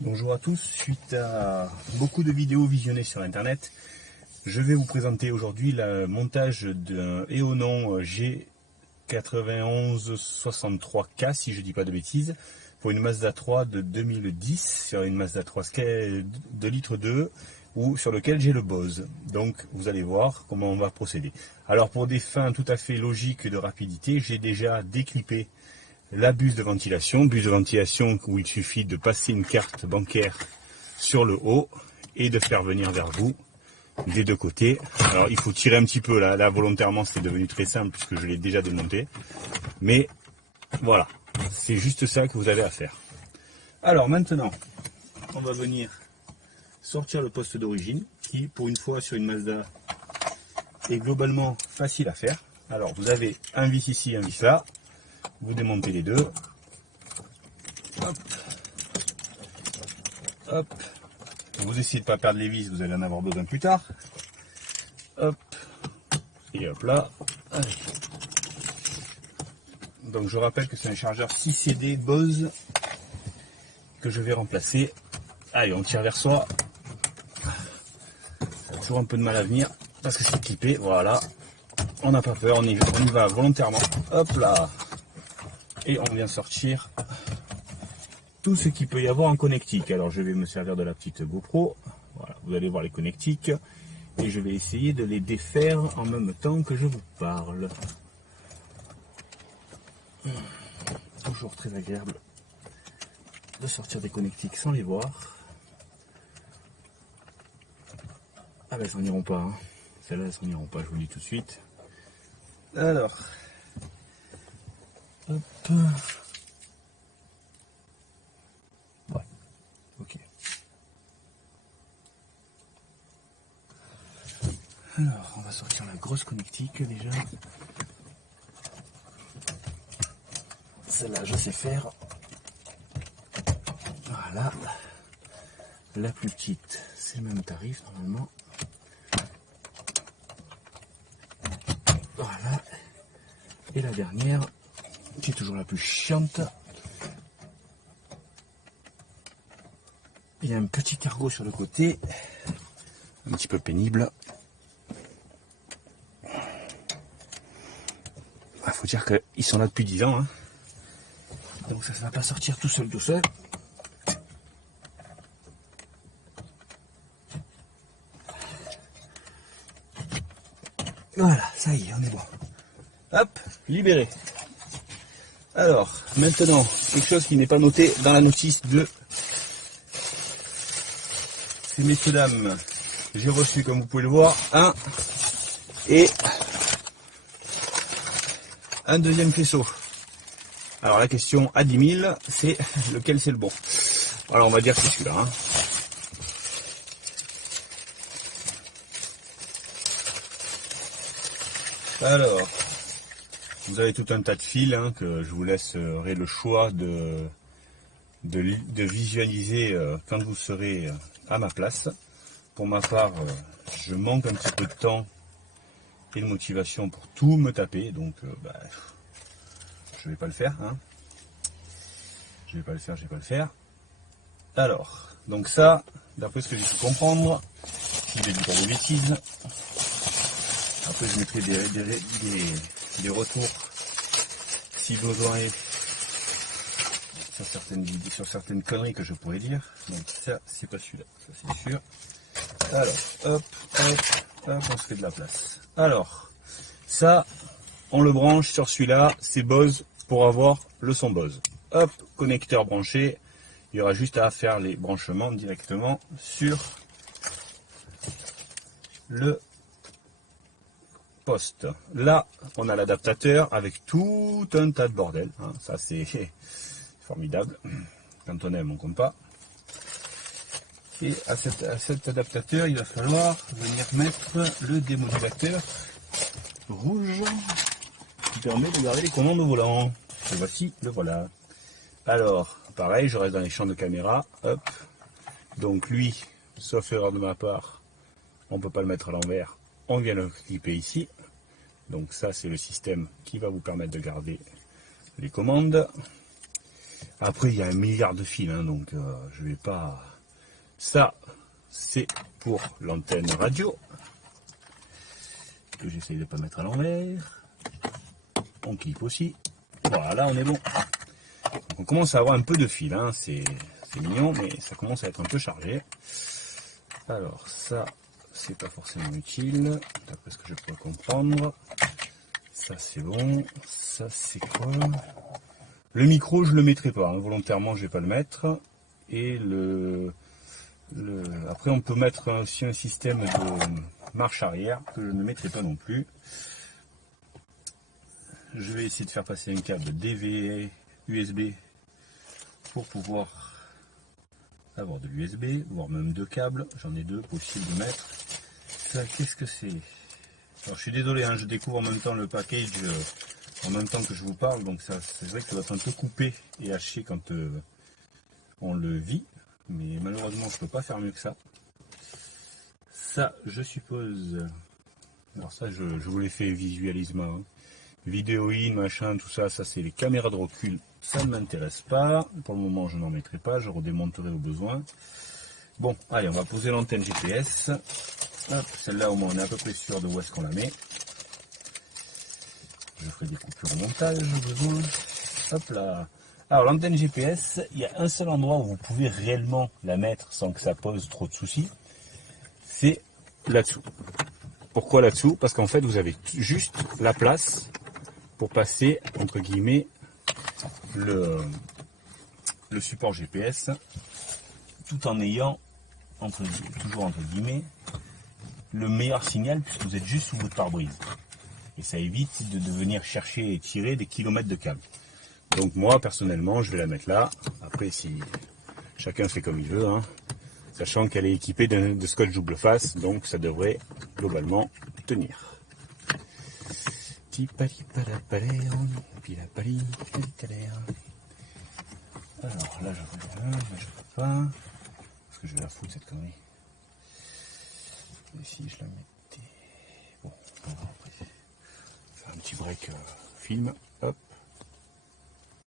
Bonjour à tous, suite à beaucoup de vidéos visionnées sur internet, je vais vous présenter aujourd'hui le montage d'un Eonon G9163K, si je dis pas de bêtises, pour une Mazda 3 de 2010, sur une Mazda 3 2 litres 2, ou sur lequel j'ai le Bose. Donc vous allez voir comment on va procéder. Alors pour des fins tout à fait logiques de rapidité, j'ai déjà déclipé la buse de ventilation où il suffit de passer une carte bancaire sur le haut et de faire venir vers vous des deux côtés. Alors il faut tirer un petit peu, là volontairement c'est devenu très simple puisque je l'ai déjà démonté. Mais voilà, c'est juste ça que vous avez à faire. Alors maintenant, on va venir sortir le poste d'origine qui, pour une fois sur une Mazda, est globalement facile à faire. Alors vous avez un vis ici, un vis là. Vous démontez les deux. Hop. Hop. Vous essayez de ne pas perdre les vis, vous allez en avoir besoin plus tard. Hop. Et hop là. Allez. Donc je rappelle que c'est un chargeur 6CD Bose que je vais remplacer. Allez, on tire vers soi. Ça a toujours un peu de mal à venir parce que c'est clippé. Voilà. On n'a pas peur, on y va volontairement. Hop là. Et on vient sortir tout ce qu'il peut y avoir en connectique. Alors je vais me servir de la petite GoPro. Voilà, vous allez voir les connectiques. Et je vais essayer de les défaire en même temps que je vous parle. Toujours très agréable de sortir des connectiques sans les voir. Ah ben, elles s'en iront pas. Hein. Celles-là, elles s'en iront pas, je vous le dis tout de suite. Alors... Hop. Ouais, ok. Alors, on va sortir la grosse connectique déjà. Celle-là, je sais faire. Voilà. La plus petite, c'est le même tarif normalement. Voilà. Et la dernière, qui est toujours la plus chiante. Il y a un petit cargo sur le côté, un petit peu pénible. Il faut dire qu'ils sont là depuis 10 ans. Hein. Donc ça ne va pas sortir tout seul. Voilà, ça y est, on est bon. Hop, libéré. Alors, maintenant, quelque chose qui n'est pas noté dans la notice de ces messieurs dames. J'ai reçu, comme vous pouvez le voir, un deuxième faisceau. Alors la question à 10 000, c'est lequel c'est le bon. Alors on va dire que c'est celui-là. Hein. Alors, vous avez tout un tas de fils hein, que je vous laisserai le choix de visualiser quand vous serez à ma place. Pour ma part, je manque un petit peu de temps et de motivation pour tout me taper, donc je vais pas le faire. Hein. Je vais pas le faire. Alors, donc ça, d'après ce que j'ai pu comprendre, si j'ai dit pas de bêtises, après je mettrai des retours si besoin est sur certaines conneries que je pourrais dire. Donc ça, c'est pas celui-là, ça c'est sûr. Alors, hop, on se fait de la place. Alors, ça, on le branche sur celui-là, c'est Bose pour avoir le son Bose. Hop, connecteur branché, il y aura juste à faire les branchements directement sur le poste. Là, on a l'adaptateur avec tout un tas de bordel. Hein, ça, c'est formidable. Quand on aime, on compte pas. Et à cet adaptateur, il va falloir venir mettre le démodulateur rouge qui permet de garder les commandes au volant. Et voici, le voilà. Alors, pareil, je reste dans les champs de caméra. Hop. Donc lui, sauf erreur de ma part, on ne peut pas le mettre à l'envers. On vient le clipper ici. Donc ça, c'est le système qui va vous permettre de garder les commandes. Après, il y a un milliard de fils, hein, donc je vais pas... Ça, c'est pour l'antenne radio, que j'essaye de ne pas mettre à l'envers. On clip aussi. Voilà, là on est bon. Donc, on commence à avoir un peu de fil, hein. C'est mignon, mais ça commence à être un peu chargé. Alors ça, c'est pas forcément utile, d'après ce que je peux comprendre. Ça c'est bon. Ça c'est quoi? Le micro, je le mettrai pas, hein. Volontairement, je vais pas le mettre. Et après, on peut mettre aussi un système de marche arrière que je ne mettrai pas non plus. Je vais essayer de faire passer un câble DV USB pour pouvoir avoir de l'USB, voire même deux câbles. J'en ai deux possibles de mettre. Ça, qu'est-ce que c'est? Alors, je suis désolé, hein, je découvre en même temps le package en même temps que je vous parle, donc ça, c'est vrai que ça va être un peu coupé et haché quand on le vit, mais malheureusement, je peux pas faire mieux que ça. Ça, je suppose. Alors ça, je vous l'ai fait visualisement. Hein. Vidéo in, machin, tout ça, ça c'est les caméras de recul, ça ne m'intéresse pas. Pour le moment, je n'en mettrai pas, je redémonterai au besoin. Bon, allez, on va poser l'antenne GPS. Celle-là, au moins, on est à peu près sûr de où est-ce qu'on la met. Je ferai des coupures au montage, au besoin. Hop là. Alors, l'antenne GPS, il y a un seul endroit où vous pouvez réellement la mettre sans que ça pose trop de soucis. C'est là-dessous. Pourquoi là-dessous? Parce qu'en fait, vous avez juste la place pour passer, entre guillemets, le support GPS, tout en ayant, toujours entre guillemets, le meilleur signal, puisque vous êtes juste sous votre pare-brise. Et ça évite de venir chercher et tirer des kilomètres de câble. Donc moi, personnellement, je vais la mettre là. Après, si chacun fait comme il veut, hein, sachant qu'elle est équipée de scotch double face, donc ça devrait globalement tenir. Alors là, je peux pas, parce que je vais la foutre cette connerie. Et si je la mettais, bon, on va faire un petit break film, hop.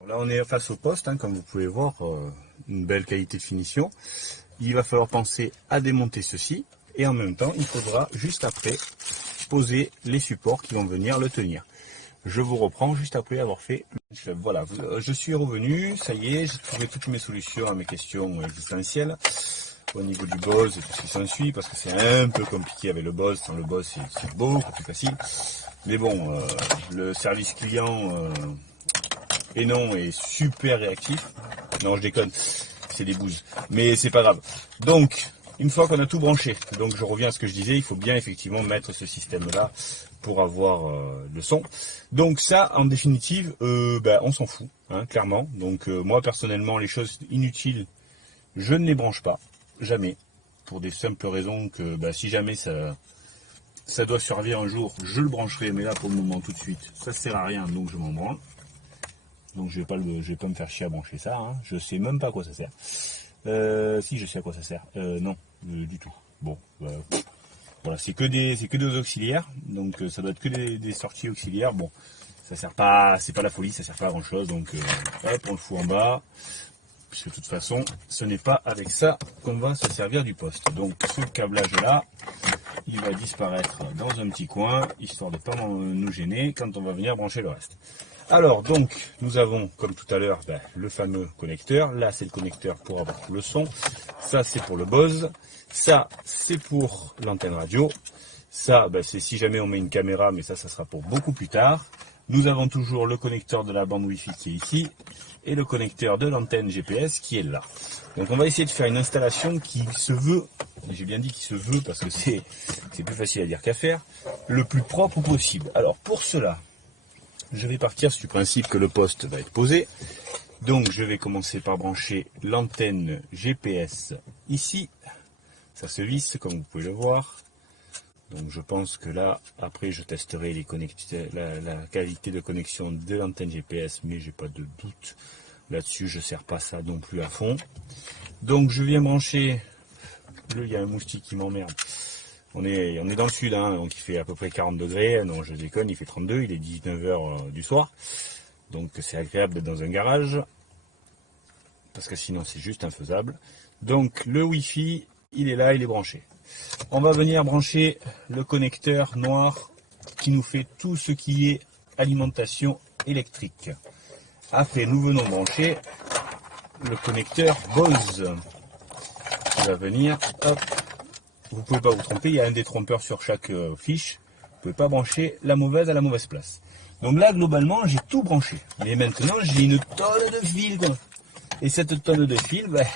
Là, on est face au poste, hein, comme vous pouvez voir, une belle qualité de finition. Il va falloir penser à démonter ceci, et en même temps, il faudra juste après poser les supports qui vont venir le tenir. Je vous reprends juste après avoir fait le club. Voilà, je suis revenu, ça y est, j'ai trouvé toutes mes solutions à mes questions existentielles au niveau du Bose et tout ce qui s'ensuit, parce que c'est un peu compliqué avec le Bose. Sans le Bose, c'est beaucoup plus facile. Mais bon, le service client et non est super réactif. Non, je déconne, c'est des bouses. Mais c'est pas grave. Donc, une fois qu'on a tout branché, donc je reviens à ce que je disais, il faut bien effectivement mettre ce système-là pour avoir le son. Donc ça, en définitive, on s'en fout, hein, clairement. Donc moi, personnellement, les choses inutiles, je ne les branche pas, jamais. Pour des simples raisons que si jamais ça doit servir un jour, je le brancherai. Mais là, pour le moment, tout de suite, ça sert à rien, donc je m'en branle. Donc je vais pas me faire chier à brancher ça, hein. Je sais même pas à quoi ça sert. Si, je sais à quoi ça sert. Non, du tout. Bon, voilà, c'est que des auxiliaires, donc ça doit être que des sorties auxiliaires. Bon, ça sert pas, c'est pas la folie, ça sert pas à grand chose, donc hop, on le fout en bas, puisque de toute façon, ce n'est pas avec ça qu'on va se servir du poste. Donc ce câblage là, il va disparaître dans un petit coin, histoire de pas nous gêner quand on va venir brancher le reste. Alors donc, nous avons, comme tout à l'heure, le fameux connecteur. Là, c'est le connecteur pour avoir le son. Ça, c'est pour le Bose. Ça, c'est pour l'antenne radio. Ça, c'est si jamais on met une caméra, mais ça sera pour beaucoup plus tard. Nous avons toujours le connecteur de la bande Wi-Fi qui est ici et le connecteur de l'antenne GPS qui est là. Donc, on va essayer de faire une installation qui se veut, j'ai bien dit qui se veut parce que c'est plus facile à dire qu'à faire, le plus propre possible. Alors, pour cela, je vais partir du principe que le poste va être posé. Donc je vais commencer par brancher l'antenne GPS ici. Ça se visse comme vous pouvez le voir. Donc je pense que là, après je testerai la qualité de connexion de l'antenne GPS, mais j'ai pas de doute là-dessus, je ne sers pas ça non plus à fond. Donc je viens brancher, il y a un moustique qui m'emmerde. On est dans le sud, hein, donc il fait à peu près 40 degrés, non je déconne, il fait 32, il est 19 h du soir, donc c'est agréable d'être dans un garage. parce que sinon c'est juste infaisable. Donc le Wi-Fi, il est là, il est branché. On va venir brancher le connecteur noir qui nous fait tout ce qui est alimentation électrique. Après, nous venons brancher le connecteur Bose. Il va venir, hop, vous ne pouvez pas vous tromper, il y a un détrompeur sur chaque fiche. Vous ne pouvez pas brancher la mauvaise à la mauvaise place. Donc là, globalement, j'ai tout branché. Mais maintenant, j'ai une tonne de fils. Et cette tonne de fils, ben,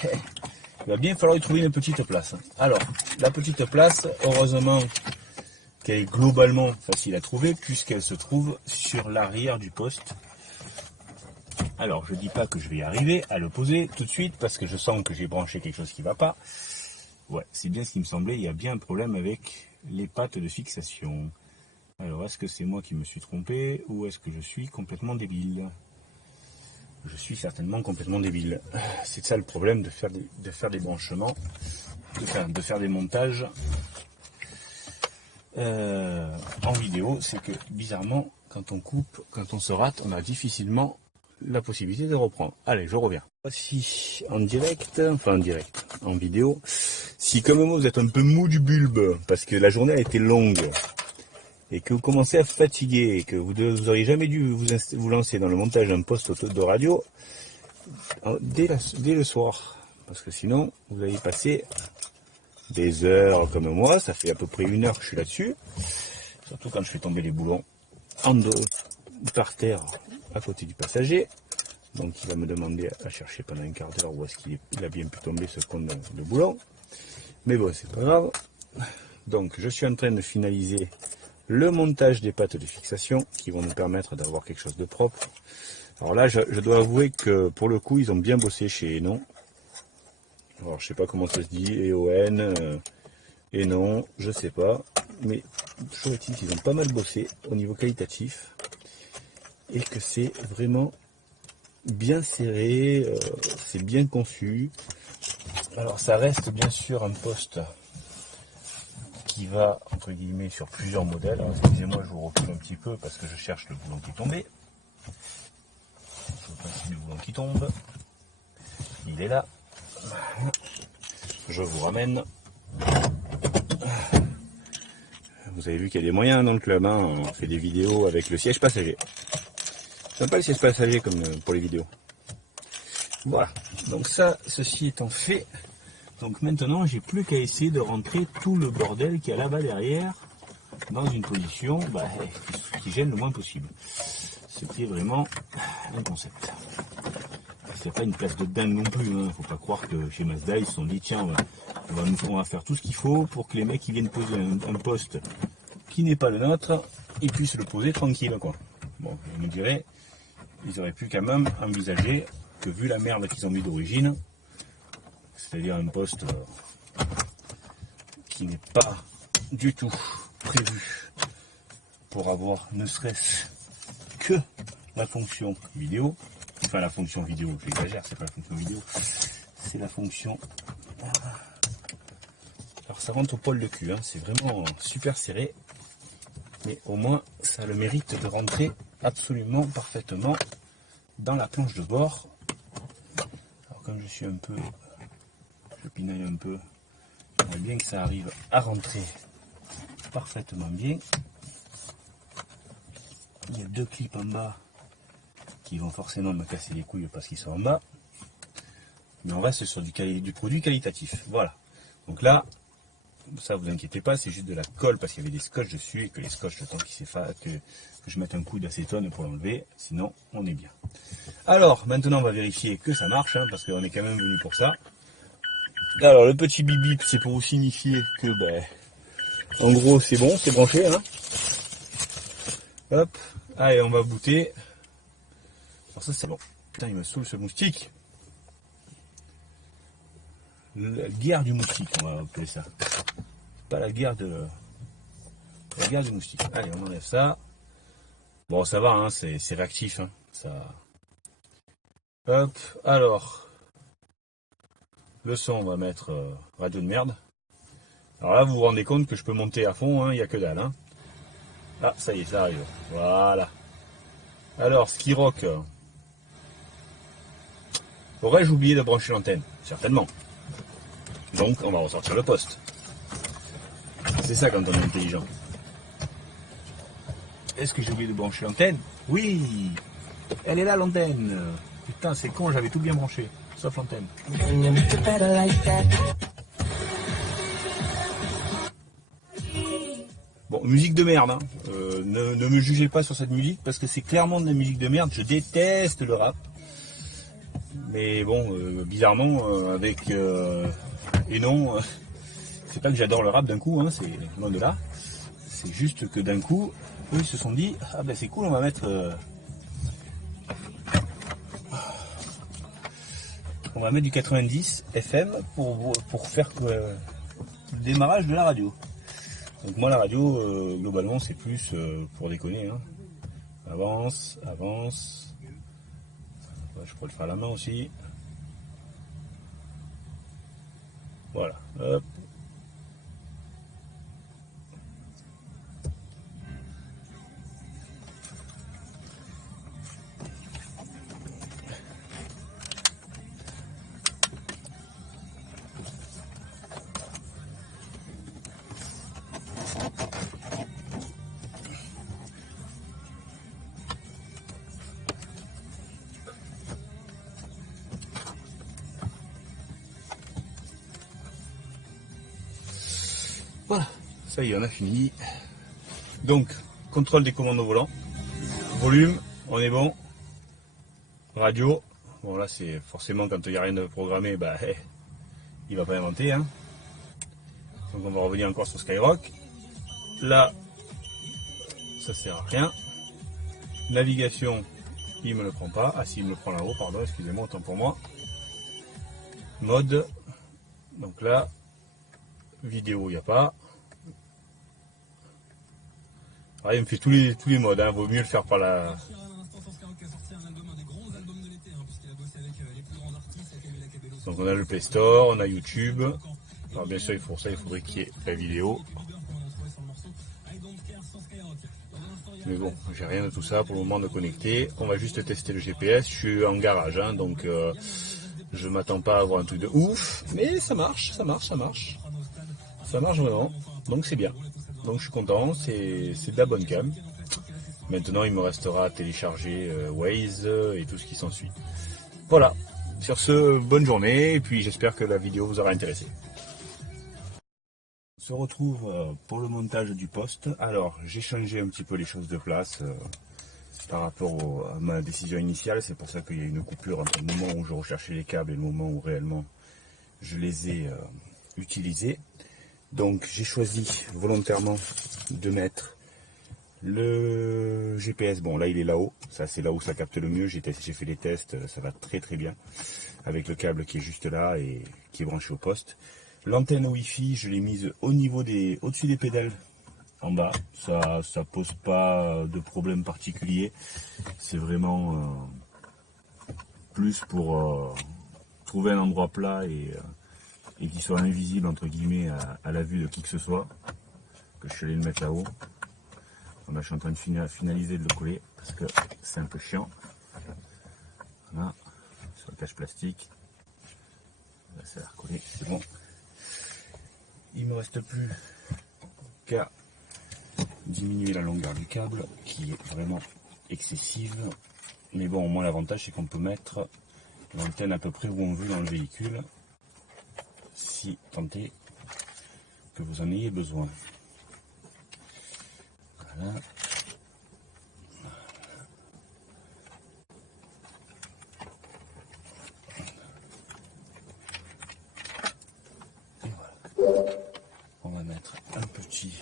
il va bien falloir y trouver une petite place. Alors, la petite place, heureusement qu'elle est globalement facile à trouver, puisqu'elle se trouve sur l'arrière du poste. Alors, je ne dis pas que je vais y arriver à le poser tout de suite, parce que je sens que j'ai branché quelque chose qui ne va pas. Ouais, c'est bien ce qui me semblait, il y a bien un problème avec les pattes de fixation. Alors, est-ce que c'est moi qui me suis trompé, ou est-ce que je suis complètement débile? Je suis certainement complètement débile. C'est ça le problème de faire des branchements, de faire des montages en vidéo, c'est que bizarrement, quand on coupe, quand on se rate, on a difficilement la possibilité de reprendre. Allez, je reviens. Voici en direct, enfin en direct, en vidéo. Si comme moi vous êtes un peu mou du bulbe, parce que la journée a été longue, et que vous commencez à fatiguer, et que vous n'auriez jamais dû vous lancer dans le montage d'un poste de radio dès le soir, parce que sinon vous allez passer des heures comme moi. Ça fait à peu près 1 heure que je suis là-dessus, surtout quand je fais tomber les boulons par terre à côté du passager. Donc il va me demander à chercher pendant un quart d'heure où est-ce qu'il a bien pu tomber ce con de boulon, mais bon, c'est pas grave. Donc je suis en train de finaliser le montage des pattes de fixation qui vont nous permettre d'avoir quelque chose de propre. Alors là, je dois avouer que pour le coup, ils ont bien bossé chez Enon. Alors je sais pas comment ça se dit, EON, Enon, je sais pas, mais toujours est-il qu'ils ont pas mal bossé au niveau qualitatif et que c'est vraiment bien serré, c'est bien conçu. Alors ça reste bien sûr un poste qui va, entre guillemets, sur plusieurs modèles. Alors, excusez-moi, je vous recule un petit peu parce que je cherche le boulon qui est tombé. Je veux pas le boulon qui tombe. Il est là. Je vous ramène. Vous avez vu qu'il y a des moyens dans le club, hein. On fait des vidéos avec le siège passager. Sympa le siège passager comme pour les vidéos. Voilà, donc ça, ceci étant fait, donc maintenant j'ai plus qu'à essayer de rentrer tout le bordel qu'il y a là-bas derrière dans une position qui gêne le moins possible. C'était vraiment un concept. C'est pas une place de dingue non plus, hein. Faut pas croire que chez Mazda ils se sont dit tiens on va faire tout ce qu'il faut pour que les mecs qui viennent poser un poste qui n'est pas le nôtre, ils puissent le poser tranquille quoi. Bon, je me dirais, ils auraient pu quand même envisager que vu la merde qu'ils ont mis d'origine, c'est-à-dire un poste qui n'est pas du tout prévu pour avoir ne serait-ce que la fonction vidéo, enfin la fonction vidéo, j'exagère, c'est pas la fonction vidéo, c'est la fonction... Alors ça rentre au poil de cul, hein. C'est vraiment super serré, mais au moins ça a le mérite de rentrer absolument parfaitement dans la planche de bord. Alors comme je suis un peu, je pinaille un peu, j'aimerais bien que ça arrive à rentrer parfaitement bien. Il y a 2 clips en bas qui vont forcément me casser les couilles parce qu'ils sont en bas, mais on reste sur du produit qualitatif. Voilà, donc là ça vous inquiétez pas, c'est juste de la colle parce qu'il y avait des scotch dessus et que les scotch, le temps qu'il s'efface, que je mette un coup d'acétone pour l'enlever, sinon on est bien. Alors maintenant on va vérifier que ça marche, hein, parce qu'on est quand même venu pour ça. Alors le petit bip bip, c'est pour vous signifier que en gros c'est bon, c'est branché, hein. Hop, allez on va booter. Alors ça c'est bon. Putain il me saoule ce moustique. La guerre du moustique, on va appeler ça. Pas la guerre de... La guerre du moustique. Allez, on enlève ça. Bon, ça va, hein, c'est réactif. Hein, ça... Hop, alors... Le son, on va mettre radio de merde. Alors là, vous vous rendez compte que je peux monter à fond, hein, il n'y a que dalle. Hein. Ah, ça y est, ça arrive. Voilà. Alors, Skirock. Aurais-je oublié de brancher l'antenne? Certainement. Donc on va ressortir le poste. C'est ça quand on est intelligent. Est-ce que j'ai oublié de brancher l'antenne? Oui, elle est là l'antenne. Putain, c'est con, j'avais tout bien branché, sauf l'antenne. Bon, musique de merde, hein. Ne me jugez pas sur cette musique parce que c'est clairement de la musique de merde. Je déteste le rap. Mais bon, bizarrement, et non, c'est pas que j'adore le rap d'un coup, hein, c'est loin de là. C'est juste que d'un coup, eux ils se sont dit, ah ben c'est cool, on va mettre du 90 FM pour faire le démarrage de la radio. Donc moi la radio, globalement c'est plus pour déconner, hein. Avance. Ouais, je pourrais le faire à la main aussi. Voilà, hop. Voilà, ça y est, on a fini. Donc, contrôle des commandes au volant. Volume, on est bon. Radio, bon là c'est forcément quand il n'y a rien de programmé, bah il va pas inventer, hein. Donc on va revenir encore sur Skyrock. Là, ça sert à rien. Navigation, il me le prend pas. Ah si, il me le prend là-haut, pardon, excusez-moi, autant pour moi. Mode, donc là, vidéo, il n'y a pas. Ah, il me fait tous les modes, hein. Vaut mieux le faire par la... Donc on a le Play Store, on a YouTube. Alors bien sûr, il faudrait qu'il y ait la vidéo. Mais bon, j'ai rien de tout ça pour le moment de connecter. On va juste tester le GPS. Je suis en garage, hein, donc je m'attends pas à avoir un truc de ouf. Mais ça marche. Ça marche vraiment. Donc c'est bien. Donc je suis content, c'est de la bonne cam. Maintenant, il me restera à télécharger Waze et tout ce qui s'ensuit. Voilà. Sur ce, bonne journée, et puis j'espère que la vidéo vous aura intéressé. On se retrouve pour le montage du poste. Alors, j'ai changé un petit peu les choses de place par rapport à ma décision initiale. C'est pour ça qu'il y a une coupure entre le moment où je recherchais les câbles et le moment où réellement je les ai utilisés. Donc, j'ai choisi volontairement de mettre le GPS. Bon, là il est là-haut, ça c'est là où ça capte le mieux. J'ai fait les tests, ça va très très bien avec le câble qui est juste là et qui est branché au poste. L'antenne Wi-Fi, je l'ai mise au-dessus des pédales en bas. Ça pose pas de problème particulier. C'est vraiment plus pour trouver un endroit plat et qui soit invisible entre guillemets à la vue de qui que ce soit. Que je suis allé le mettre là-haut. Là, je suis en train de finaliser de le coller parce que c'est un peu chiant. Voilà, sur le cache plastique. Là, ça va recoller, c'est bon. Il me reste plus qu'à diminuer la longueur du câble qui est vraiment excessive. Mais bon, au moins l'avantage c'est qu'on peut mettre l'antenne à peu près où on veut dans le véhicule, si tant est que vous en ayez besoin. Voilà. Et voilà. On va mettre un petit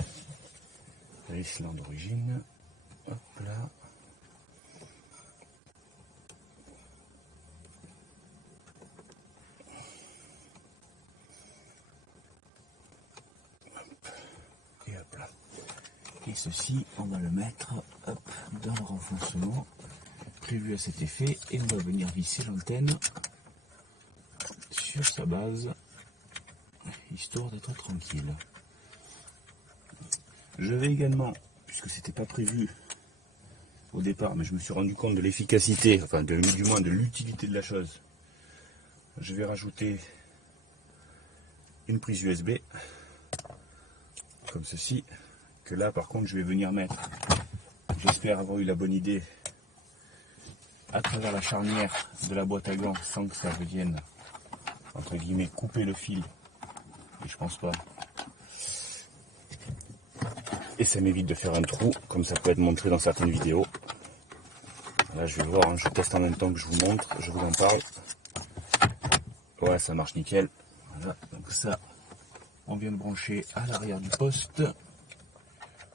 Richland d'origine. Hop là. Et hop là. Et ceci, on va le mettre hop, dans le renfoncement prévu à cet effet et on va venir visser l'antenne sur sa base, histoire d'être tranquille. Je vais également, puisque c'était pas prévu au départ, mais je me suis rendu compte de l'efficacité, enfin du moins de l'utilité de la chose, je vais rajouter une prise USB, comme ceci, que là par contre je vais venir mettre, j'espère avoir eu la bonne idée, à travers la charnière de la boîte à gants sans que ça vienne, entre guillemets, couper le fil, et je pense pas. Et ça m'évite de faire un trou, comme ça peut être montré dans certaines vidéos. Là je vais voir, hein, je teste en même temps que je vous montre, je vous en parle. Ouais, ça marche nickel. Voilà, donc ça, on vient de brancher à l'arrière du poste.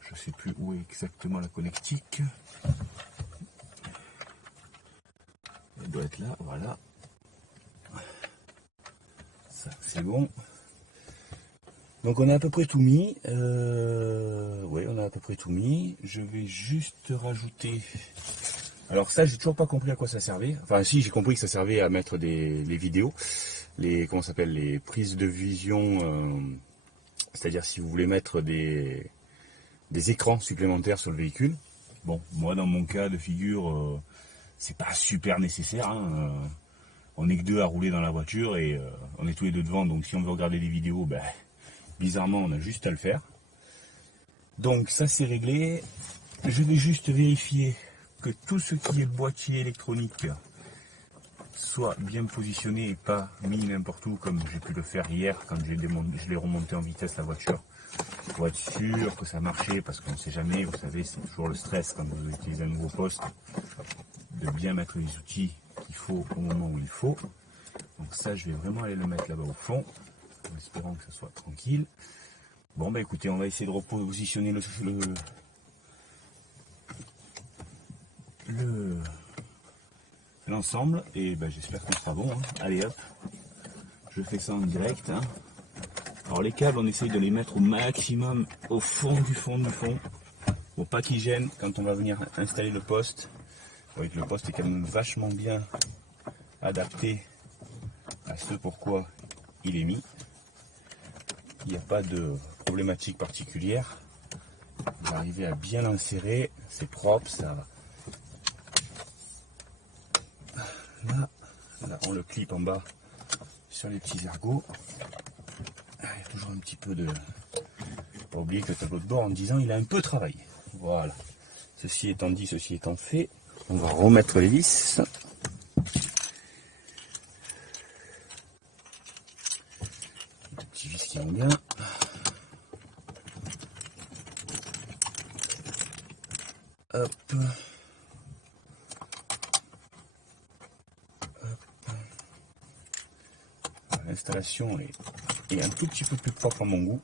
Je sais plus où est exactement la connectique. Elle doit être là, voilà. Ça, c'est bon. Donc on a à peu près tout mis. Oui, on a à peu près tout mis. Je vais juste rajouter... Alors ça, j'ai toujours pas compris à quoi ça servait. Enfin si, j'ai compris que ça servait à mettre les vidéos. Comment ça s'appelle, les prises de vision, c'est-à-dire si vous voulez mettre des écrans supplémentaires sur le véhicule. Bon, moi dans mon cas de figure, c'est pas super nécessaire, hein. On n'est que deux à rouler dans la voiture et on est tous les deux devant, donc si on veut regarder des vidéos, ben, bizarrement on a juste à le faire. Donc ça c'est réglé. Je vais juste vérifier que tout ce qui est boîtier électronique soit bien positionné et pas mis n'importe où comme j'ai pu le faire hier quand je l'ai remonté en vitesse la voiture pour être sûr que ça marchait, parce qu'on ne sait jamais, vous savez, c'est toujours le stress quand vous utilisez un nouveau poste de bien mettre les outils qu'il faut au moment où il faut. Donc ça je vais vraiment aller le mettre là-bas au fond en espérant que ça soit tranquille. Bon bah écoutez, on va essayer de repositionner l'ensemble et ben, j'espère qu'on sera bon, hein. Allez hop, je fais ça en direct, hein. Alors les câbles on essaye de les mettre au maximum au fond du fond du fond, pour pas qu'ils gênent quand on va venir installer le poste. Vous voyez que le poste est quand même vachement bien adapté à ce pourquoi il est mis. Il n'y a pas de problématique particulière. On va arriver à bien l'insérer, c'est propre, ça va. Là, on le clip en bas sur les petits ergots. Il y a toujours un petit peu de... Pas oublier que le tableau de bord en disant il a un peu travaillé. Voilà. Ceci étant dit, ceci étant fait, on va remettre les vis. Des petits vis qui vont bien. Hop. L'installation est un tout petit peu plus propre à mon goût.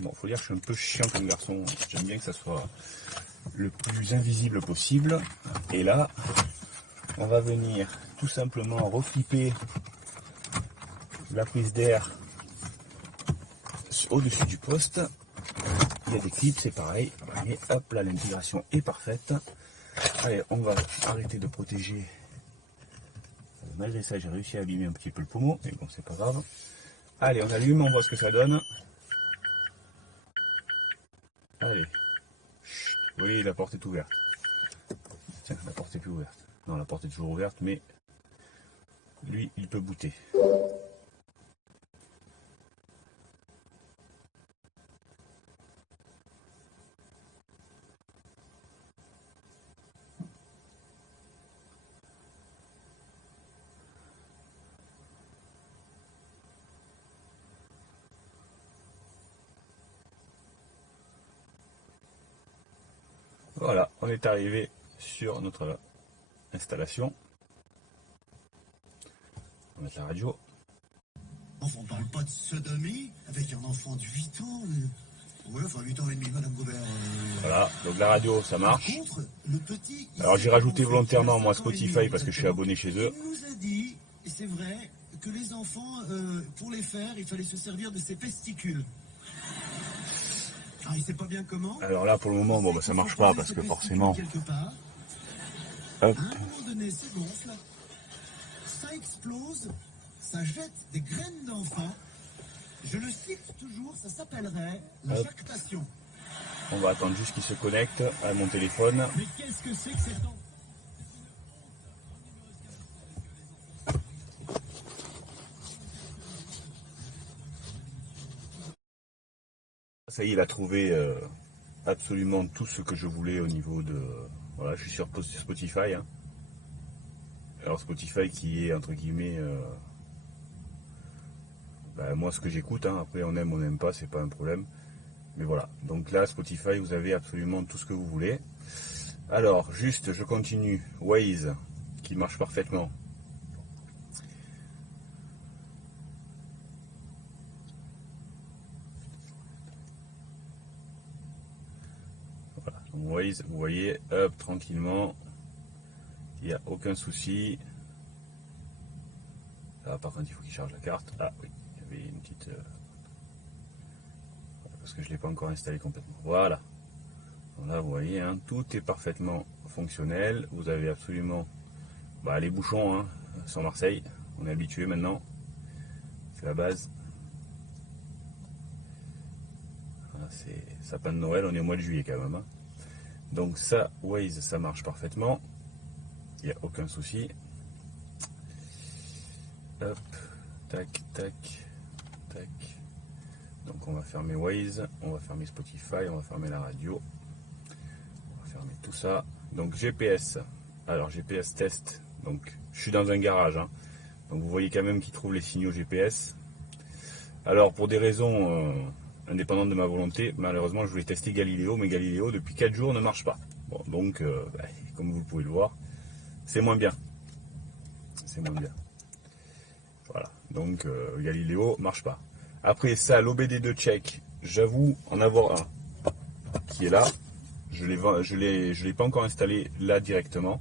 Bon, faut dire que je suis un peu chiant comme garçon. J'aime bien que ça soit le plus invisible possible. Et là, on va venir tout simplement reflipper la prise d'air au-dessus du poste. Il y a des clips, c'est pareil. Et hop, là, l'intégration est parfaite. Allez, on va arrêter de protéger. Malgré ça, j'ai réussi à abîmer un petit peu le pommeau, mais bon, c'est pas grave. Allez, on allume, on voit ce que ça donne. Allez. Chut. Oui, la porte est ouverte. Tiens, la porte est plus ouverte. Non, la porte est toujours ouverte, mais lui, il peut booter. Voilà, on est arrivé sur notre installation. On va mettre la radio. On parle pas de sodomie avec un enfant de 8 ans. Ouais, enfin 8 ans et demi, Madame Gobert. Voilà, donc la radio, ça marche. Contre, le petit, alors j'ai rajouté volontairement moi Spotify parce que je suis abonné chez eux. Il nous a dit, et c'est vrai, que les enfants, pour les faire, il fallait se servir de ses testicules. Alors il sait pas bien comment. Alors là pour le moment, bon bah ça marche pas parce que forcément. Hop. À un moment donné, ça gonfle, ça explose, ça jette des graines d'enfants. Je le cite toujours, ça s'appellerait la jactation. On va attendre juste qu'il se connecte à mon téléphone. Mais qu'est-ce que c'est que cet enfant ? Ça y est, il a trouvé absolument tout ce que je voulais au niveau de... Voilà, je suis sur Spotify. Hein. Alors Spotify qui est, entre guillemets, moi ce que j'écoute, hein. Après on n'aime pas, c'est pas un problème. Mais voilà, donc là Spotify, vous avez absolument tout ce que vous voulez. Alors, juste, je continue. Waze, qui marche parfaitement. Voilà, donc Waze, vous voyez, hop, tranquillement. Il n'y a aucun souci. Là, par contre, il faut qu'il charge la carte. Ah oui, il y avait une petite... parce que je ne l'ai pas encore installé complètement. Voilà. Donc là, vous voyez, hein, tout est parfaitement fonctionnel. Vous avez absolument les bouchons, hein, sur Marseille. On est habitué maintenant. C'est la base. Voilà, c'est sapin de Noël. On est au mois de juillet quand même. Hein. Donc ça, Waze, ça marche parfaitement. Il n'y a aucun souci. Hop, tac, tac, tac. Donc on va fermer Waze, on va fermer Spotify, on va fermer la radio. On va fermer tout ça. Donc GPS. Alors GPS test. Donc je suis dans un garage. Hein. Donc vous voyez quand même qu'il trouve les signaux GPS. Alors pour des raisons indépendantes de ma volonté, malheureusement je voulais tester Galileo, mais Galileo depuis 4 jours ne marche pas. Bon, donc comme vous pouvez le voir, c'est moins bien. C'est moins bien. Voilà, donc Galileo marche pas. Après ça, l'OBD2 check, j'avoue en avoir un qui est là. Je l'ai pas encore installé là directement.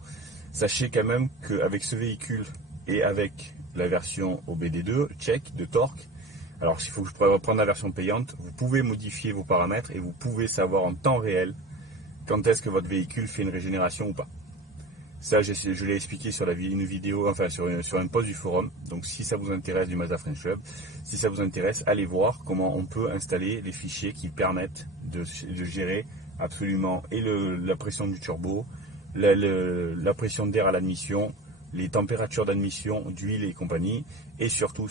Sachez quand même qu'avec ce véhicule et avec la version OBD2 check de torque, alors s'il faut que je prenne la version payante, vous pouvez modifier vos paramètres et vous pouvez savoir en temps réel quand est-ce que votre véhicule fait une régénération ou pas. Ça, je l'ai expliqué sur une vidéo, enfin sur un post du forum. Donc si ça vous intéresse du Mazda French Club, si ça vous intéresse, allez voir comment on peut installer les fichiers qui permettent de gérer absolument et la pression du turbo, la pression d'air à l'admission, les températures d'admission, d'huile et compagnie, et surtout,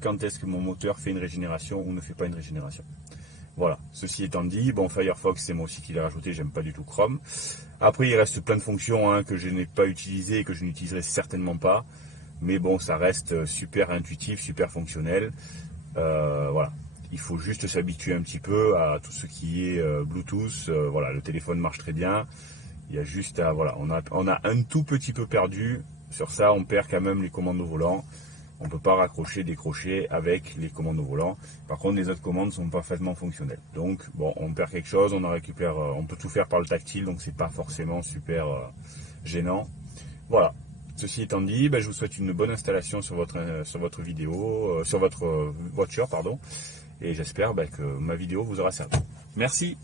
quand est-ce que mon moteur fait une régénération ou ne fait pas une régénération. Voilà, ceci étant dit, bon, Firefox, c'est moi aussi qui l'ai rajouté, j'aime pas du tout Chrome. Après, il reste plein de fonctions que je n'ai pas utilisées et que je n'utiliserai certainement pas. Mais bon, ça reste super intuitif, super fonctionnel. Voilà, il faut juste s'habituer un petit peu à tout ce qui est Bluetooth. Voilà, le téléphone marche très bien. Il y a juste à... Voilà, on a un tout petit peu perdu. Sur ça, on perd quand même les commandes au volant. On ne peut pas raccrocher, décrocher avec les commandes au volant. Par contre, les autres commandes sont parfaitement fonctionnelles. Donc, bon, on perd quelque chose, on récupère, on peut tout faire par le tactile, donc c'est pas forcément super gênant. Voilà. Ceci étant dit, je vous souhaite une bonne installation sur votre vidéo, sur votre voiture, pardon. Et j'espère que ma vidéo vous aura servi. Merci.